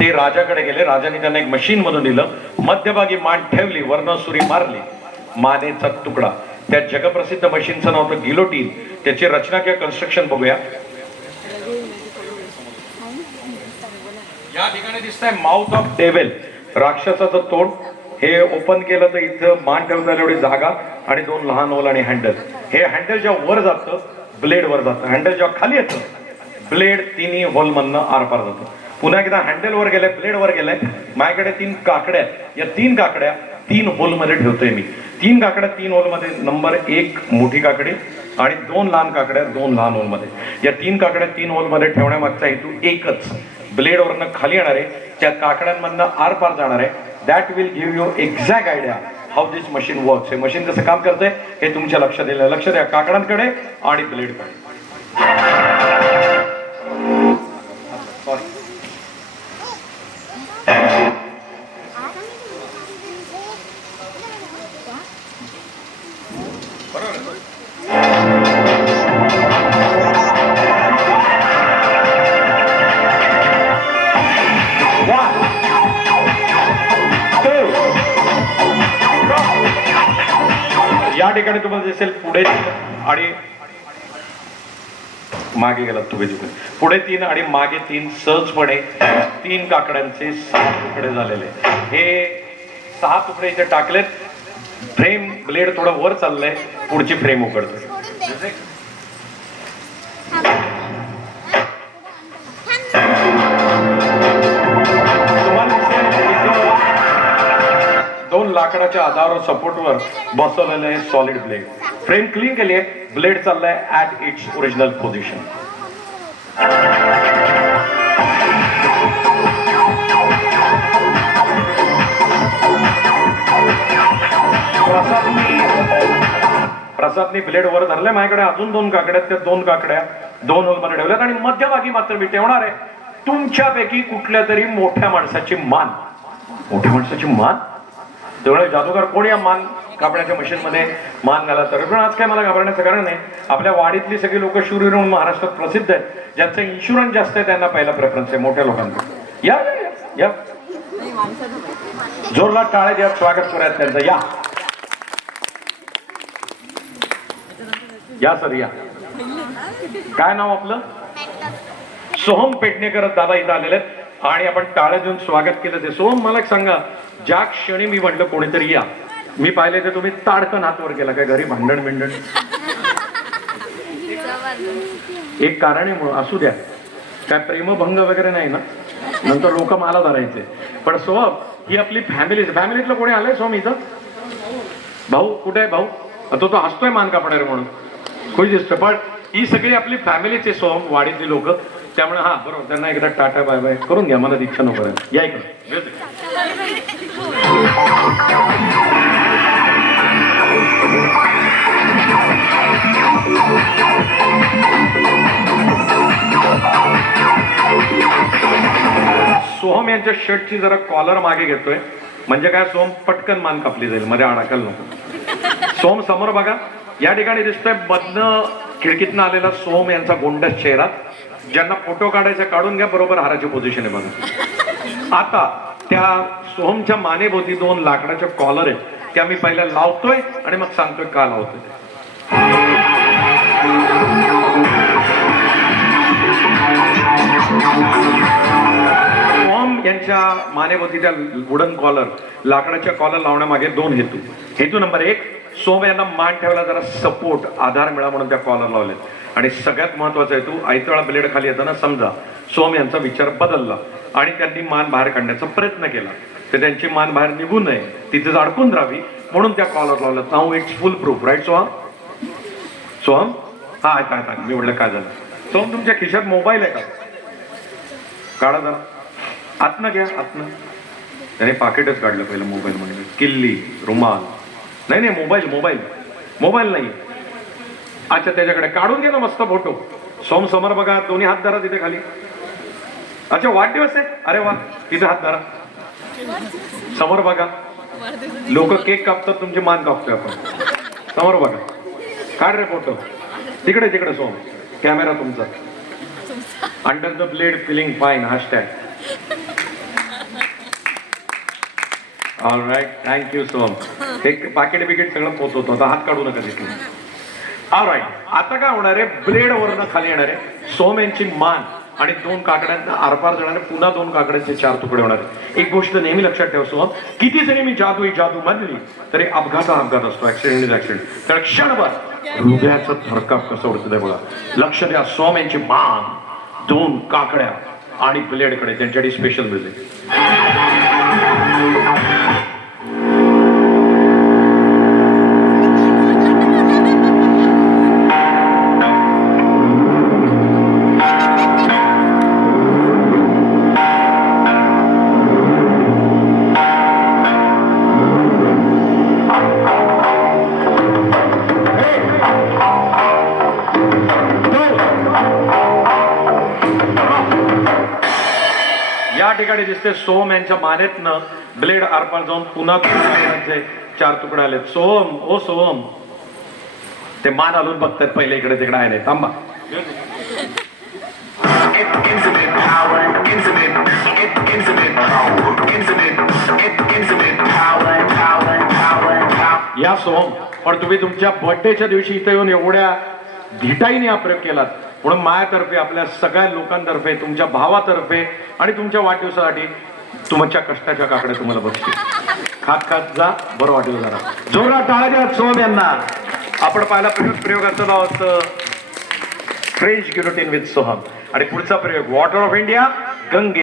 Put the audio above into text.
ते राजाकडे गेले. राजाने त्यांना एक मशीन मधून दिलं. मध्यभागी मान ठेवली, वर्ण सुरी मारली, मानेचा तुकडा. त्या जगप्रसिद्ध मशीनचं नाव होतं गिलोटीन. त्याची रचना किंवा कन्स्ट्रक्शन बघूया. या ठिकाणी दिसतंय माउथ ऑफ डेव्हिल, राक्षसाचं तोंड. हे ओपन केलं तर इथं मान ठेवता एवढी जागा आणि दोन लहान होल आणि हँडल. हे हँडल जेव्हा वर जातं ब्लेड वर जातं, हँडल जेव्हा खाली येतं ब्लेड तिन्ही होल मधनं आरपार जातं. पुन्हा एकदा हँडल वर गेलंय, ब्लेड वर गेलंय. माझ्याकडे 3 काकड्या, या 3 काकड्या 3 होल मध्ये ठेवतोय मी. 3 काकड्या 3 होल मध्ये. नंबर 1 मोठी काकडी आणि 2 लहान काकड्या 2 लहान होल मध्ये. या 3 काकड्या 3 होल मध्ये ठेवण्यामागचा हेतू एकच, ब्लेड वरनं खाली येणार आहे, त्या काकड्यांमधनं आर पार जाणार आहे. That will give you exact idea how this machine works. हे मशीन कसं काम करतंय हे तुमच्या लक्षात येईल. लक्ष द्या काकड्यांकडे आणि ब्लेडकडे. या ठिकाणी तुम्हाला दिसेल पुढे आणि मागे गेलात तुम्ही चुकून. पुढे 3 आणि मागे 3 सहजपणे 3 काकड्यांचे 6 तुकडे झालेले. हे 6 तुकडे इथे टाकलेत. फ्रेम ब्लेड थोडं वर चाललंय, पुढची फ्रेम उघडते. दोन लाकडाच्या आधारावर सपोर्टवर बसवलेलं आहे सॉलिड ब्लेड. फ्रेम क्लीन केली आहे, ब्लेड चाललाय ऍट इट्स ओरिजिनल पोझिशन. प्रसादनी ब्लेड वर धरले. माझ्याकडे अजून 2 काकड्या, त्या 2 काकड्या 2 होल मध्ये ठेवल्यात आणि मध्यभागी मात्र मी ठेवणार आहे तुमच्यापैकी कुठल्या तरी मोठ्या माणसाची मान. मोठ्या माणसाची मान. तेवढे जादूगार कोण या मान कापण्याच्या मशीन मध्ये मान घाला तर. पण आज काय मला घाबरण्याचं कारण नाही. आपल्या वाडीतली सगळी लोक शूरवीर म्हणून महाराष्ट्रात प्रसिद्ध आहेत. ज्यांचं इन्शुरन्स जास्त आहे त्यांना पहिला प्रेफरन्स आहे मोठ्या लोकांकडे. या या जोरदार टाळ्या द्या, स्वागत करूयात त्यांचं. या या सर या. काय नाव आपलं? सोहम पेडणेकर दादा इथं आलेले आहेत आणि आपण टाळ्या देऊन स्वागत केलं. ते सोहम मला एक सांगा, ज्या क्षणी मी म्हटलं कोणीतरी या, मी पाहिले ते तुम्ही ताडकन हात वर केला. काय घरी भांडण बिंडण? एक कारण आहे असू द्या, काय प्रेमभंग वगैरे नाही ना, नंतर लोक मला धरायचे. पण सोहम ही आपली फॅमिलीतलं कोणी आलंय सोहम इथं? भाऊ कुठे आहे भाऊ? तो हसतोय मान कापणार म्हणून कोणी दिसतोय. पण ही सगळी आपली फॅमिलीचे सोहम, वाडीतली लोक. त्यामुळे हा बरोबर त्यांना एकदा टाटा बाय बाय करून घ्या, मला दीक्षा नको करायला. या इकडे. सोहम यांच्या शर्टची जरा कॉलर मागे घेतोय, म्हणजे काय सोहम पटकन मान कापली जाईल, मध्ये अडकायला नको. सोहम समोर बघा. या ठिकाणी दिसतोय मधनं खिडकीतनं आलेला सोहम यांचा गोंडस चेहरा. ज्यांना फोटो काढायचा काढून घ्या, बरोबर हाराची पोझिशन आहे बघा. आता त्या सोहमच्या मानेभोवती 2 लाकडाच्या कॉलर आहेत, त्या मी पहिल्या लावतोय आणि मग सांगतोय का लावतोय. सोहम यांच्या मानेभोवती त्या वुडन कॉलर, लाकडाच्या कॉलर लावण्यामागे 2 हेतू. हेतू नंबर 1, सोहम यांना मान ठेवायला जरा सपोर्ट आधार मिळा म्हणून त्या कॉलर लावलेत. आणि सगळ्यात महत्वाचा हेतू, आयतळा ब्लेड खाली येताना समजा सोहम यांचा विचार बदलला आणि त्यांनी मान बाहेर काढण्याचा प्रयत्न केला तर त्यांची मान बाहेर निघू नये, तिथेच अडकून राहावी म्हणून त्या कॉलर लावल्यात. Now it's foolproof, right Soham? Soham हा काय मी म्हटलं काय झालं. सोहम तुमच्या खिशात मोबाईल आहे का? काढा जरा, आतनं घ्या आतनं. त्याने पाकिटच काढलं पहिलं मोबाईल म्हणजे. किल्ली, रुमाल नाही मोबाईल नाही. अच्छा त्याच्याकडे काढून घे ना मस्त फोटो. सोम समोर बघा, दोन्ही हात धरा तिथे खाली. अच्छा वाढदिवस आहे, अरे वा, तिथे हात धरा. समोर बघा, लोक केक कापतात, तुमची मान कापतोय आपण. समोर बघा, काढ रे फोटो. तिकडे सोम, कॅमेरा तुमचा. Under the blade feeling fine hashtag. All right, thank you Som. हे पाकिट बिकेट सगळं पोचवतो, आता हात काढू नका तिथून. ऑल राईट, आता काय होणार आहे, ब्लेड वरनं खाली येणार आहे. सोम यांची मान आणि दोन काकड्यांना आरपार जाणार आहे, पुन्हा दोन काकड्यांचे 4 तुकडे होणार आहेत. एक गोष्ट नेहमी लक्षात ठेव सोम, किती जरी मी जादू म्हणली तरी अपघात असतो, ऍक्सिडेंट इज ऍक्सिडेंट. तर क्षणभर हृदयाचं थरकाप कसं उडतं ते बघा. लक्ष द्या, सोम यांची मान, 2 काकड्या आणि ब्लेडकडे त्यांच्यासाठी स्पेशल म्युझिक. या ठिकाणी दिसते सोम यांच्या मानेतनं ब्लेड आरपार जाऊन पुन्हा 4 तुकडे आलेत. सोम, ओ सोम, ते मान आलून बघतात पहिले इकडे तिकडे आहे नाही. थांबा. या सोम, पण तुम्ही तुमच्या बर्थडेच्या दिवशी इथे येऊन एवढ्या धिटाईने हा प्रयोग केलात, म्हणून मायातर्फे, आपल्या सगळ्या लोकांतर्फे, तुमच्या भावातर्फे आणि तुमच्या वाढदिवसासाठी तुमच्या कष्टाच्या काकडे तुम्हाला बघते. खात खात जा, बरं वाटेल जरा. जोरात टाळ्या द्या सोम यांना. आपण पाहिला प्रयोगाचं नाव असतं फ्रेंच गिलोटिन विथ सोहम, आणि पुढचा प्रयोग वॉटर ऑफ इंडिया, गंगे.